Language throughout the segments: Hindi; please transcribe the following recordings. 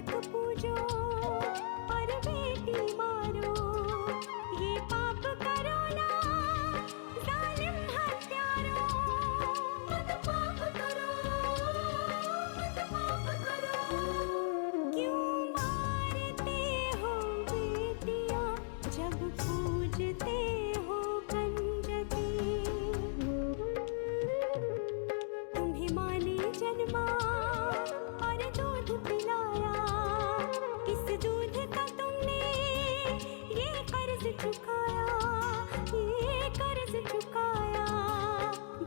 शिक्षक पूजो और बेटी मारो, ये पाप करो ना जालिम हत्यारो। मत पाप करो, मत पाप करो। क्यों मारते हो बेटियां जब पूजते हो कंजकी। तुम्हें माँ ने जन्मा और दूध पिलाया, इस दूध का तुमने ये कर्ज चुकाया, ये कर्ज चुकाया।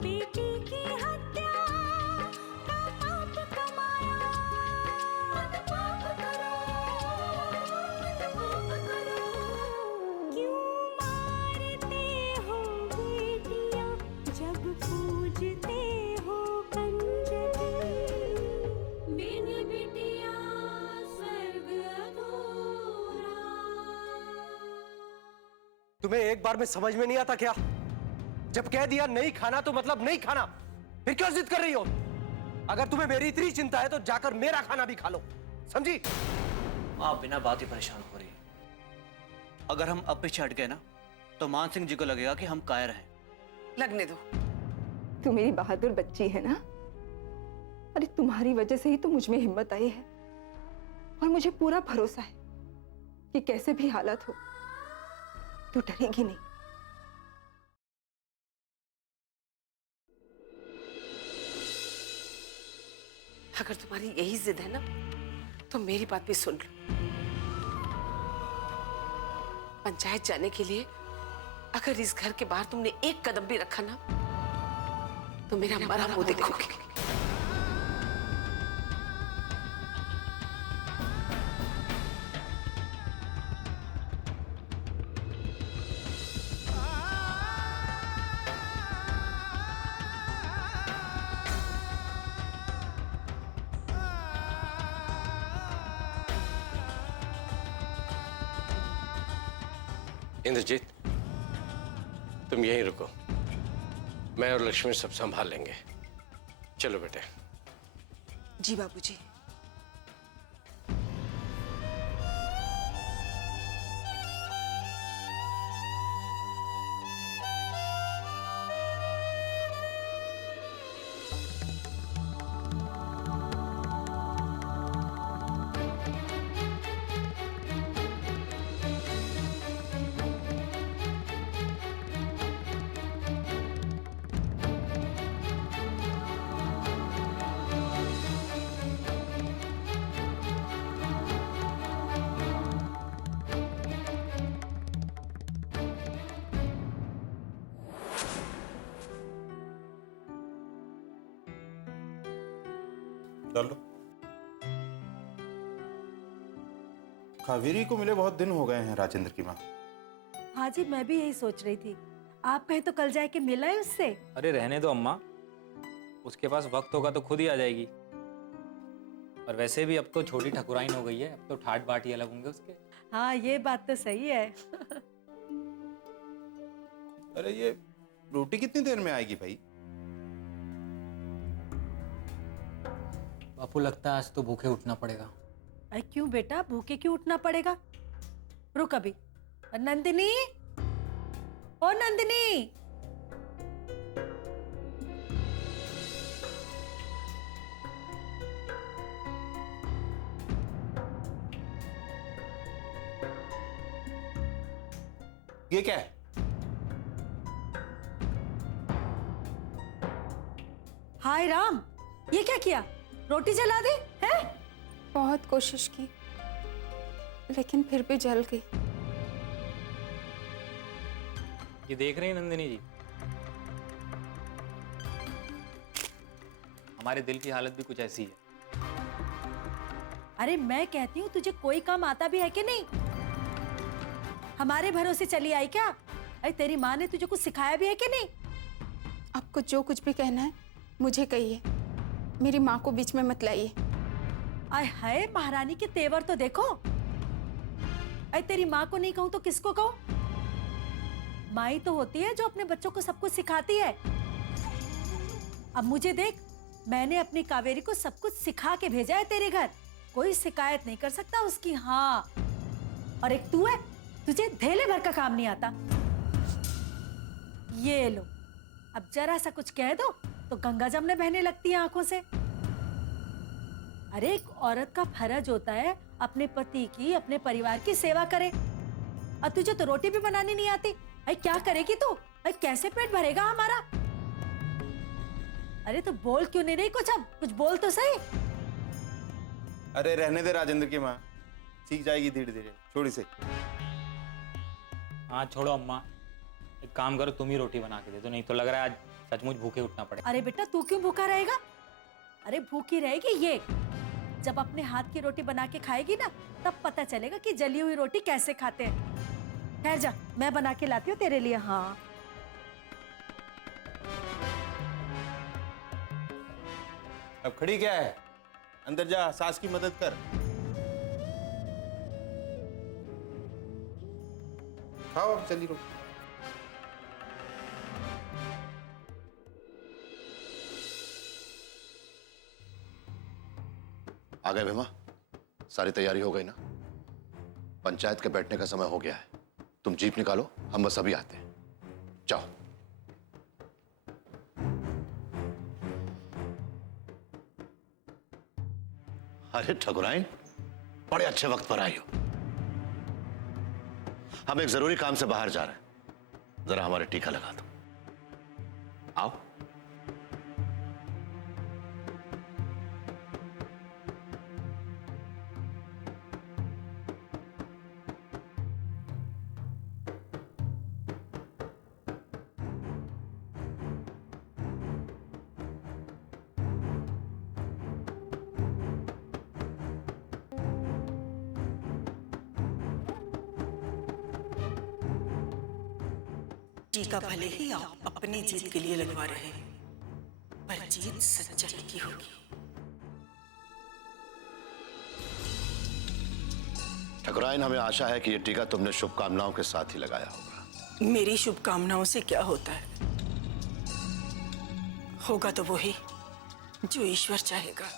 बेटी की हत्या का पाप कमाया। मत पाप करो, मत पाप करो। क्यों मारते हो बेटियां जब पूजते हो कंजकी। बिन बिटिया स्वर्ग अधूरा। तुम्हें एक बार में समझ में नहीं आता क्या? जब कह दिया नहीं खाना तो मतलब नहीं खाना, फिर क्यों जिद कर रही हो? अगर तुम्हें मेरी इतनी चिंता है तो जाकर मेरा खाना भी खा लो, समझी? आप बिना बात ही परेशान हो रही है। अगर हम अब पीछे हट गए ना तो मान सिंह जी को लगेगा कि हम कायर हैं। लगने दो। तू मेरी बहादुर बच्ची है ना। अरे तुम्हारी वजह से ही तो मुझ में हिम्मत आई है, और मुझे पूरा भरोसा है कि कैसे भी हालत हो तू डरेगी नहीं। अगर तुम्हारी यही जिद है ना तो मेरी बात भी सुन लो। पंचायत जाने के लिए अगर इस घर के बाहर तुमने एक कदम भी रखा ना तो मेरा मरा मुंह देखोगे। इंद्रजीत, तुम यहीं रुको, मैं और लक्ष्मी सब संभाल लेंगे। चलो बेटे। जी बाबूजी। चलो, कावेरी को मिले बहुत दिन हो गए हैं राजेंद्र की माँ। हाँ जी, मैं भी यही सोच रही थी। आप कहे तो कल जाके मिला है उससे। अरे रहने दो अम्मा, उसके पास वक्त होगा तो खुद ही आ जाएगी। और वैसे भी अब तो छोटी ठकुराइन हो गई है, अब तो ठाट बाट ही अलग होंगे उसके। हाँ, ये बात तो सही है। अरे ये रोटी कितनी देर में आएगी भाई? बापू लगता है आज तो भूखे उठना पड़ेगा। अरे क्यों बेटा, भूखे क्यों उठना पड़ेगा? रुक अभी। नंदिनी, ओ नंदिनी। ये क्या है? हाय राम, ये क्या किया? रोटी जला दी है? बहुत कोशिश की लेकिन फिर भी जल गई। ये देख रही हैं नंदिनी जी, हमारे दिल की हालत भी कुछ ऐसी है। अरे मैं कहती हूँ तुझे कोई काम आता भी है कि नहीं? हमारे भरोसे चली आई क्या? अरे तेरी माँ ने तुझे कुछ सिखाया भी है कि नहीं? आपको जो कुछ भी कहना है मुझे कहिए, मेरी माँ को बीच में मत लाइए। आय हाय, महारानी के तेवर तो देखो। अरे तेरी माँ को नहीं कहूँ तो किसको कहूँ? माँ ही तो होती है जो अपने बच्चों को सब कुछ सिखाती है। अब मुझे देख, मैंने अपनी कावेरी को सब कुछ सिखा के भेजा है तेरे घर, कोई शिकायत नहीं कर सकता उसकी। हाँ, और एक तू है, तुझे धेले भर का काम नहीं आता। ये लो, अब जरा सा कुछ कह दो तो गंगा जमने बहने लगती है आंखों से। अरे एक औरत का फर्ज होता है अपने पति की, अपने परिवार की सेवा करे। और तुझे तो रोटी भी बनानी नहीं आती। अरे क्या करेगी तू? अरे कैसे पेट भरेगा हमारा? अरे तो बोल क्यों नहीं रही कुछ? अब कुछ बोल तो सही। अरे रहने दे राजेंद्र की माँ, सीख जाएगी धीरे धीरे, छोड़ इसे। हाँ छोड़ो अम्मा, एक काम करो, तुम ही रोटी बना के दे दो, नहीं तो लग रहा है आज सचमुच भूखे उठना पड़ेगा। अरे बेटा तू क्यों भूखा रहेगा? अरे भूखी रहेगी ये, जब अपने हाथ की रोटी बना के खाएगी ना, तब पता चलेगा कि जली हुई रोटी कैसे खाते हैं। ठहर जा, मैं बना के लाती हूँ तेरे लिए। हाँ अब खड़ी क्या है? अंदर जा, सास की मदद कर। खाओ अब, चली रोटी। आ गए भीमा? सारी तैयारी हो गई ना? पंचायत के बैठने का समय हो गया है। तुम जीप निकालो, हम बस अभी आते हैं। जाओ। अरे ठकुराइन, बड़े अच्छे वक्त पर आई हो। हम एक जरूरी काम से बाहर जा रहे हैं, जरा हमारे टीका लगा दो। आओ। टीका भले ही आप अपनी जीत के लिए लगवा रहे हैं, पर जीत सच्चाई की होगी। ठकुराइन, हमें आशा है कि यह टीका तुमने शुभकामनाओं के साथ ही लगाया होगा। मेरी शुभकामनाओं से क्या होता है? होगा तो वही जो ईश्वर चाहेगा।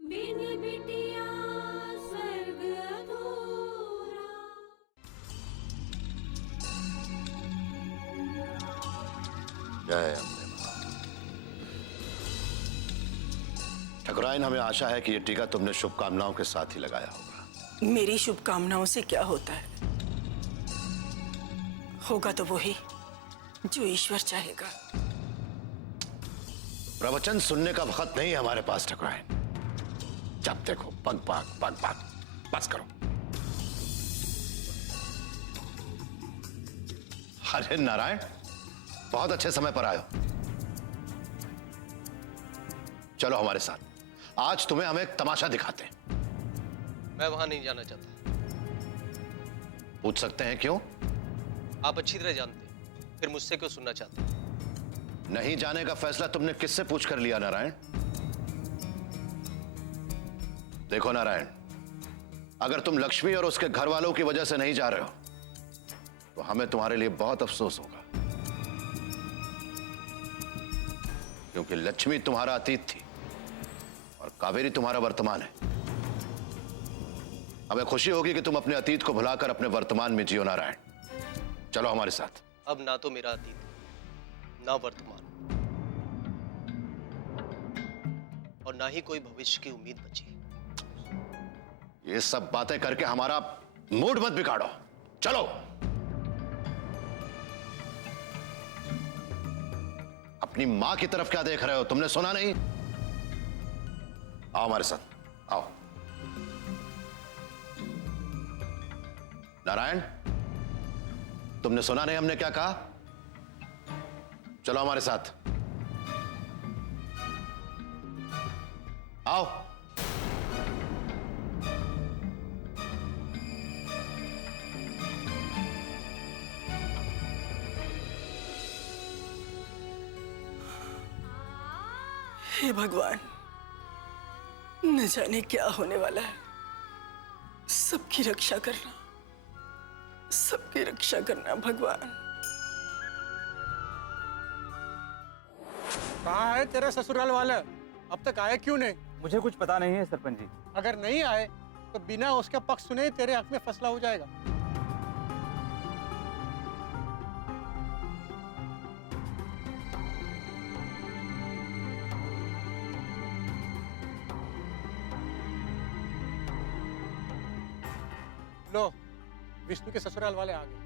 बिन बिटिया स्वर्ग अधूरा। जय अम्बे मां। ठकुराइन, हमें आशा है कि यह टीका तुमने शुभकामनाओं के साथ ही लगाया होगा। मेरी शुभकामनाओं से क्या होता है? होगा तो वही जो ईश्वर चाहेगा। प्रवचन सुनने का वक्त नहीं है हमारे पास ठकुराइन। जब देखो पग पाग, बस करो। अरे नारायण, बहुत अच्छे समय पर आए हो। चलो हमारे साथ, आज तुम्हें हम एक तमाशा दिखाते हैं। मैं वहां नहीं जाना चाहता। पूछ सकते हैं क्यों? आप अच्छी तरह जानते हैं, फिर मुझसे क्यों सुनना चाहते हैं? नहीं जाने का फैसला तुमने किससे पूछ कर लिया नारायण? देखो नारायण, अगर तुम लक्ष्मी और उसके घर वालों की वजह से नहीं जा रहे हो तो हमें तुम्हारे लिए बहुत अफसोस होगा, क्योंकि लक्ष्मी तुम्हारा अतीत थी और कावेरी तुम्हारा वर्तमान है। हमें खुशी होगी कि तुम अपने अतीत को भुलाकर अपने वर्तमान में जियो नारायण। चलो हमारे साथ। अब ना तो मेरा अतीत, ना वर्तमान, और ना ही कोई भविष्य की उम्मीद बची। ये सब बातें करके हमारा मूड मत बिगाड़ो। चलो। अपनी मां की तरफ क्या देख रहे हो? तुमने सुना नहीं? आओ हमारे साथ, आओ। नारायण, तुमने सुना नहीं हमने क्या कहा? चलो हमारे साथ। आओ। हे भगवान, न जाने क्या होने वाला है। सबकी रक्षा करना, सबकी रक्षा करना भगवान। कहाँ है तेरा ससुराल वाला? अब तक आए क्यों नहीं? मुझे कुछ पता नहीं है सरपंच जी। अगर नहीं आए तो बिना उसका पक्ष सुने तेरे हक में फैसला हो जाएगा। लो, विष्णु के ससुराल वाले आ गए।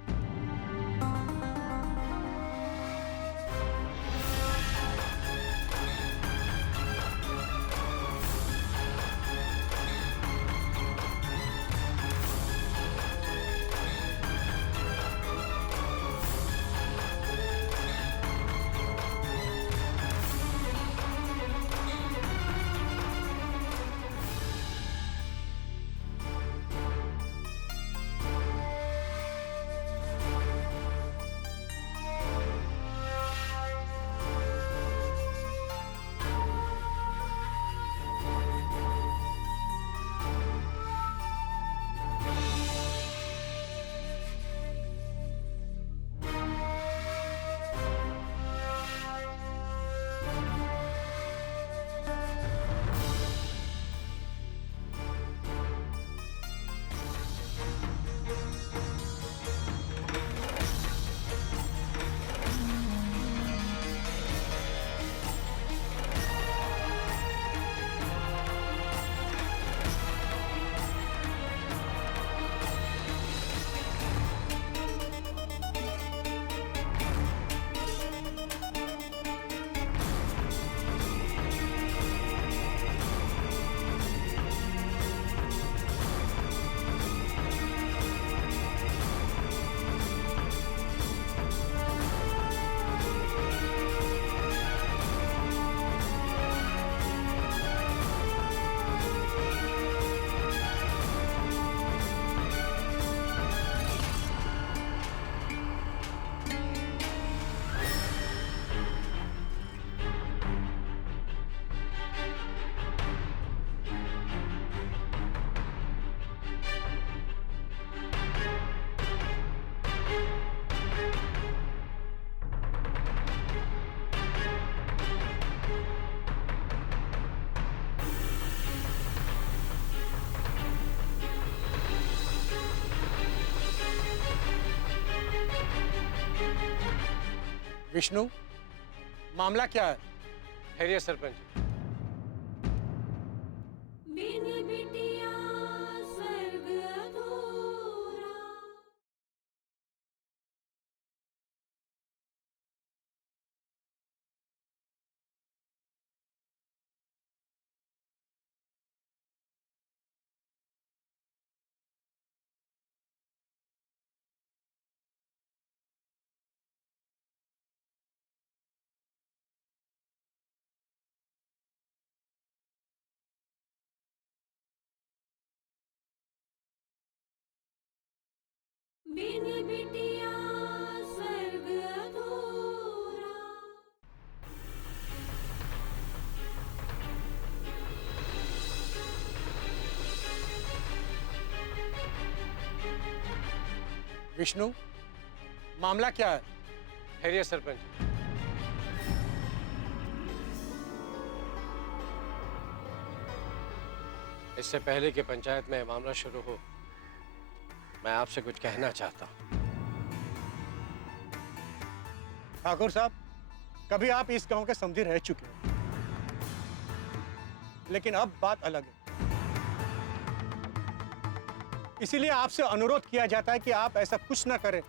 विष्णु, मामला क्या है? खैरियत सरपंच। बिन बिटिया स्वर्ग अधूरा। बिन बिटिया स्वर्ग अधूरा। विष्णु, मामला क्या है? खैरियत सरपंच। इससे पहले कि पंचायत में मामला शुरू हो, मैं आपसे कुछ कहना चाहता हूं। ठाकुर साहब, कभी आप इस गांव के समधी रह चुके हैं, लेकिन अब बात अलग है। इसीलिए आपसे अनुरोध किया जाता है कि आप ऐसा कुछ ना करें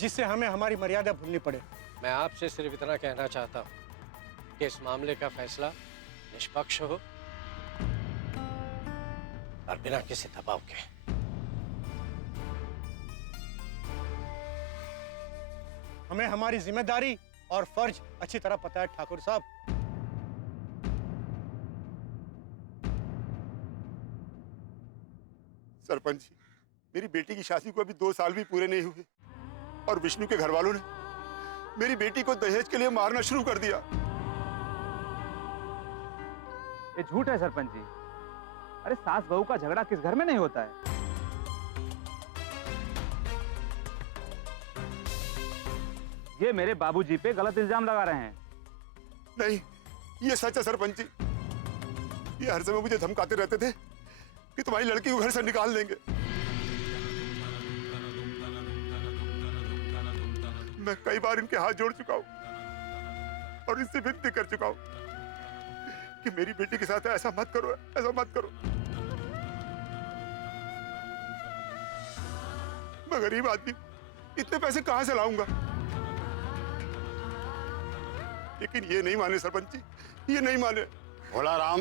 जिससे हमें हमारी मर्यादा भूलनी पड़े। मैं आपसे सिर्फ इतना कहना चाहता हूं कि इस मामले का फैसला निष्पक्ष हो और बिना किसी दबाव के। हमें हमारी जिम्मेदारी और फर्ज अच्छी तरह पता है ठाकुर साहब। सरपंच जी, मेरी बेटी की शादी को अभी 2 साल भी पूरे नहीं हुए और विष्णु के घर वालों ने मेरी बेटी को दहेज के लिए मारना शुरू कर दिया। ये झूठ है सरपंच जी। अरे सास बहू का झगड़ा किस घर में नहीं होता है। ये मेरे बाबूजी पे गलत इल्जाम लगा रहे हैं। नहीं, ये सच है सरपंच जी। ये हर समय मुझे धमकाते रहते थे कि तुम्हारी लड़की को घर से निकाल देंगे। मैं कई बार इनके हाथ जोड़ चुका हूं और इनसे विनती कर चुका हूं कि मेरी बेटी के साथ ऐसा मत करो, ऐसा मत करो। मैं गरीब आदमी, इतने पैसे कहां से लाऊंगा? लेकिन ये नहीं माने सरपंच जी, ये नहीं माने। भोला राम,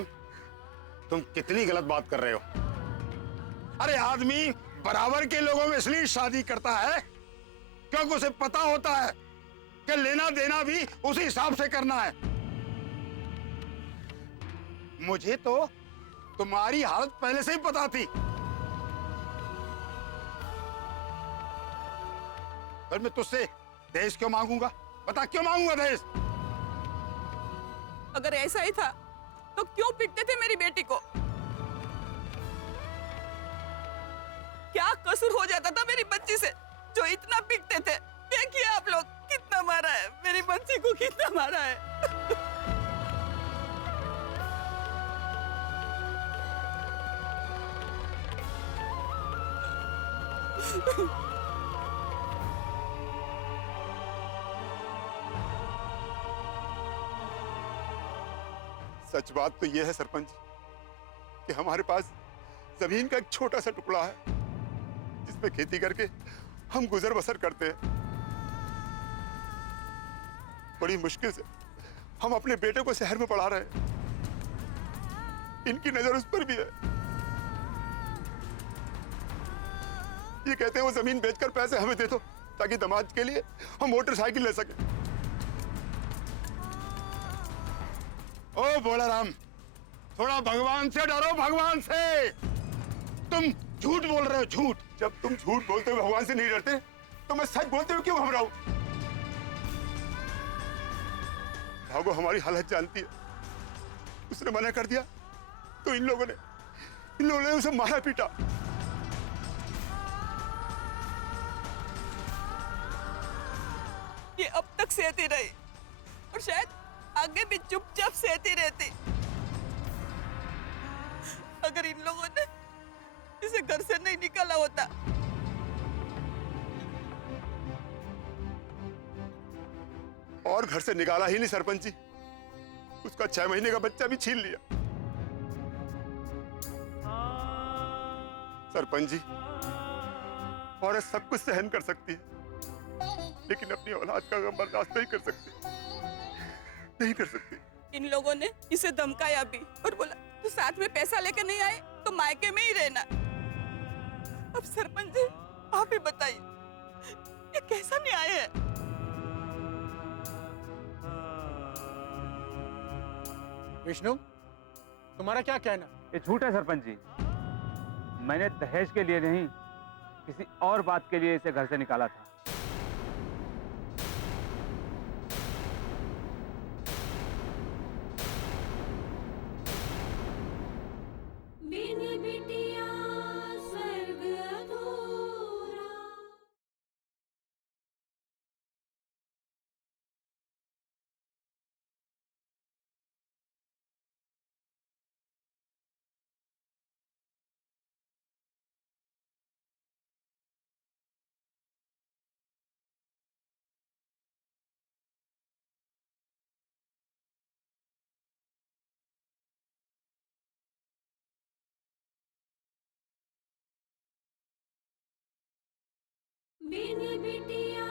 तुम कितनी गलत बात कर रहे हो। अरे आदमी बराबर के लोगों में इसलिए शादी करता है क्योंकि उसे पता होता है कि लेना देना भी उसी हिसाब से करना है। मुझे तो तुम्हारी हालत पहले से ही पता थी। फिर मैं तुझसे दहेज क्यों मांगूंगा? बता क्यों मांगूंगा दहेज? अगर ऐसा ही था तो क्यों पिटते थे मेरी बेटी को? क्या कसूर हो जाता था मेरी बच्ची से जो इतना पिटते थे? देखिए आप लोग कितना मारा है, मेरी बच्ची को कितना मारा है। सच बात तो यह है सरपंच कि हमारे पास जमीन का एक छोटा सा टुकड़ा है जिसमें खेती करके हम गुजर बसर करते हैं। बड़ी मुश्किल से हम अपने बेटे को शहर में पढ़ा रहे हैं। इनकी नजर उस पर भी है। ये कहते हैं वो जमीन बेचकर पैसे हमें दे दो ताकि दामाद के लिए हम मोटरसाइकिल ले सके। ओ भोला राम, थोड़ा भगवान से डरो, भगवान से। तुम झूठ बोल रहे हो, झूठ। जब तुम झूठ बोलते हुए भगवान से नहीं डरते तो मैं सच बोलते हुए क्यों घबराऊं? भागो हमारी हालत जानती है। उसने मना कर दिया तो इन लोगों ने उसे मारा पीटा। ये अब तक सहती रही और शायद आगे भी चुपचाप सहती रहती। अगर इन लोगों ने इसे घर से नहीं निकाला होता। और घर से निकाला ही नहीं सरपंच जी, उसका 6 महीने का बच्चा भी छीन लिया। सरपंच जी, औरत सब कुछ सहन कर सकती है लेकिन अपनी औलाद का गम बर्दाश्त नहीं कर सकती, नहीं कर सकती। इन लोगों ने इसे धमकाया भी और बोला तो साथ में पैसा लेकर नहीं आए तो मायके में ही रहना। अब सरपंच जी आप ही बताइए ये कैसा न्याय है? विष्णु, तुम्हारा क्या कहना? ये झूठ है सरपंच जी। मैंने दहेज के लिए नहीं, किसी और बात के लिए इसे घर से निकाला था। बिन बिटिया स्वर्ग अधूरा। बिन बिटिया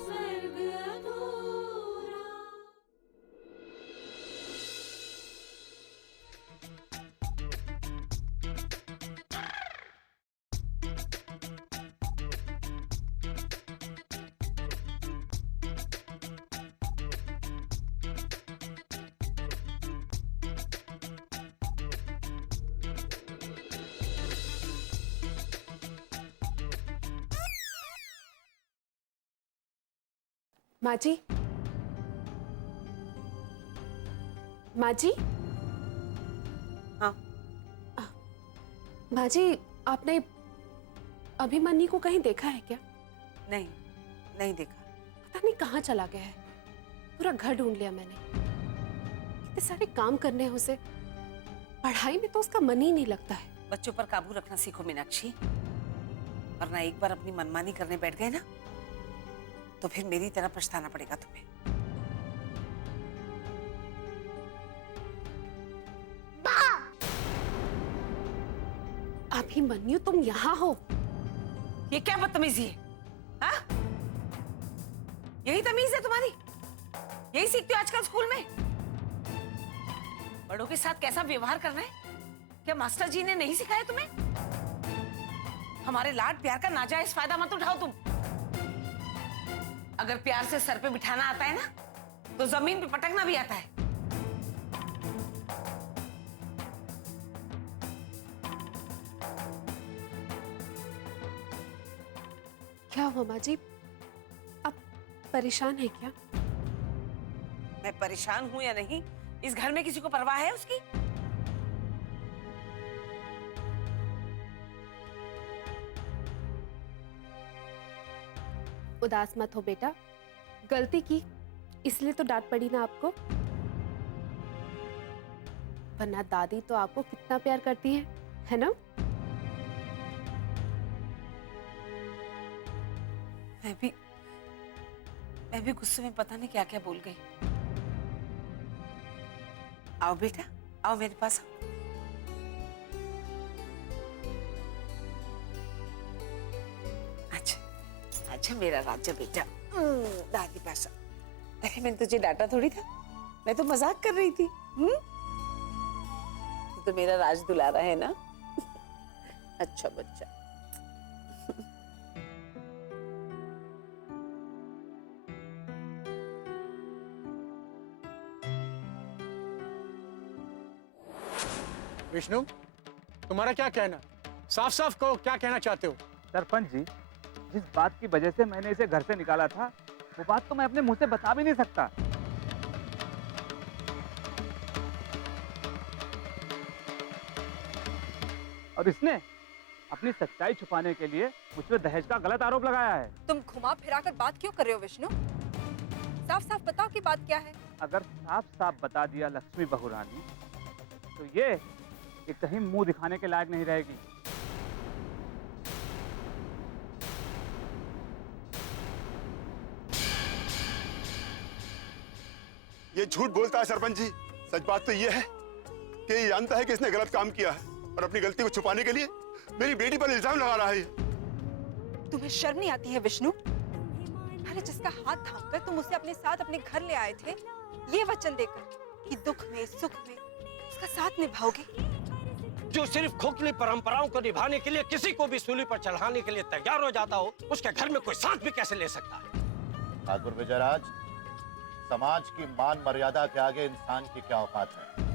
स्वर्ग अधूरा। माँ जी, माँ जी, हाँ माँ जी, आपने अभिमन्यु को कहीं देखा है क्या? नहीं, नहीं देखा। पता नहीं कहाँ चला गया है। पूरा घर ढूंढ लिया मैंने। इतने सारे काम करने हैं उसे, पढ़ाई में तो उसका मन ही नहीं लगता है। बच्चों पर काबू रखना सीखो मीनाक्षी, वरना एक बार अपनी मनमानी करने बैठ गए ना तो फिर मेरी तरह पछताना पड़ेगा तुम्हें। अभिमन्यु, तुम यहाँ हो? ये क्या बदतमीजी है? हाँ? यही तमीज है तुम्हारी? यही सीखते हो आजकल स्कूल में? बड़ों के साथ कैसा व्यवहार करना है क्या मास्टर जी ने नहीं सिखाया तुम्हें? हमारे लाड प्यार का नाजायज फायदा मत उठाओ तुम। अगर प्यार से सर पे बिठाना आता है ना तो जमीन पे पटकना भी आता है। क्या हुआ माँ जी? आप परेशान है क्या? मैं परेशान हूं या नहीं, इस घर में किसी को परवाह है उसकी? उदास मत हो बेटा, गलती की इसलिए तो डांट पड़ी ना आपको, वरना दादी तो आपको कितना प्यार करती है ना? मैं भी गुस्से में पता नहीं क्या क्या बोल गई। आओ बेटा, आओ मेरे पास आओ। अच्छा अच्छा मेरा राजा बेटा, दादी पास आओ। अरे मैंने तुझे डांटा थोड़ी था, मैं तो मजाक कर रही थी। तो मेरा राज दुलारा है ना। अच्छा बच्चा। विष्णु, तुम्हारा क्या कहना? साफ साफ कहो, क्या कहना चाहते हो? सरपंच जी, जिस बात की वजह से मैंने इसे घर से निकाला था वो बात तो मैं अपने मुंह से बता भी नहीं सकता। और इसने अपनी सच्चाई छुपाने के लिए मुझ पे दहेज का गलत आरोप लगाया है। तुम घुमा फिरा कर बात क्यों कर रहे हो विष्णु? साफ साफ बताओ कि बात क्या है। अगर साफ साफ बता दिया लक्ष्मी बहू रानी तो ये कहीं मुंह दिखाने के लायक नहीं रहेगी। ये झूठ बोलता है सरपंच जी। सच बात तो ये है कि ये जानता है कि इसने गलत काम किया है और अपनी गलती को छुपाने के लिए मेरी बेटी पर इल्जाम लगा रहा है। तुम्हें शर्म नहीं आती है विष्णु? अरे जिसका हाथ थामकर तुम उसे अपने साथ अपने घर ले आए थे, ये वचन देकर कि दुख में सुख में उसका साथ निभाओगे। जो सिर्फ खोखली परंपराओं को निभाने के लिए किसी को भी सूली पर चढ़ाने के लिए तैयार हो जाता हो, उसके घर में कोई साथ भी कैसे ले सकता है? ठाकुर विजयराज, समाज की मान मर्यादा के आगे इंसान की क्या औकात है?